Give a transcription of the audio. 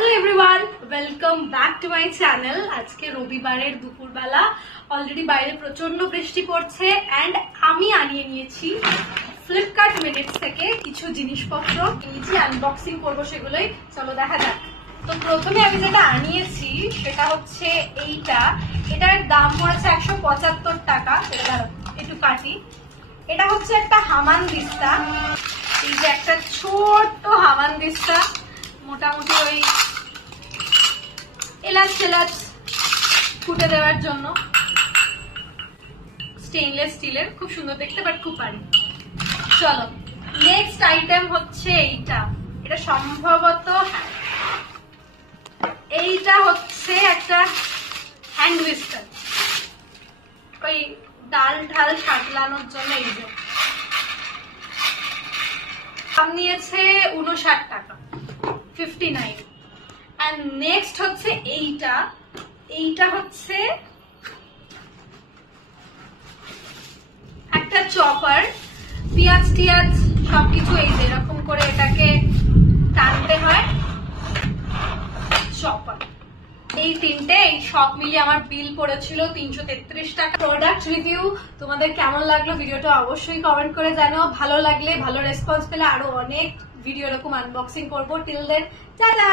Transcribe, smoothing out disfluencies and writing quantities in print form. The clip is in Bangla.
Hello everyone, welcome back to my channel. আজকে রবিবারের দুপুরবেলা, অলরেডি বাইরে প্রচন্ড বৃষ্টি পড়ছে অ্যান্ড আমি আনিয়ে নিয়েছি ফ্লিপকার্ট মিনিটস থেকে কিছু জিনিসপত্র নিয়েছি, আনবক্সিং করবো সেগুলোই। চলো দেখা যাক। তো প্রথমে আমি যেটা আনিয়েছি সেটা হচ্ছে এটার দাম পড়েছে 175 টাকা। এটা একটু কাটি। এটা হচ্ছে একটা হামানদিস্তা। এই যে একটা ছোট্ট হামানদিস্তা, মোটামুটি ওই এলাচ টেলাচ ফুটে দেওয়ার জন্য। স্টেইনলেস স্টিলের, খুব সুন্দর দেখতে, বাট খুব পারি। চলো নেক্সট আইটেম হচ্ছে এটা সম্ভবত এইটা হচ্ছে একটা হ্যান্ড হুইস্কার, ওই ডাল ঢাল সাতলানোর জন্য। এই যে দাম নিয়েছে 59 টাকা, 59। and নেক্সট হচ্ছে এইটা হচ্ছে একটা চপার। পেঁয়াজ টিয়াজ সবকিছু এই যে এরকম করে এটাকে টানতে হয়। চপার, এই তিনটে, এই সব মিলিয়ে আমার বিল পড়েছিল 333 টাকা। প্রোডাক্ট রিভিউ তোমাদের কেমন লাগলো ভিডিওটা অবশ্যই কমেন্ট করে জানাও। ভালো লাগলে, ভালো রেসপন্স পেলে আরো অনেক ভিডিও এরকম আনবক্সিং করবো। Till then tata.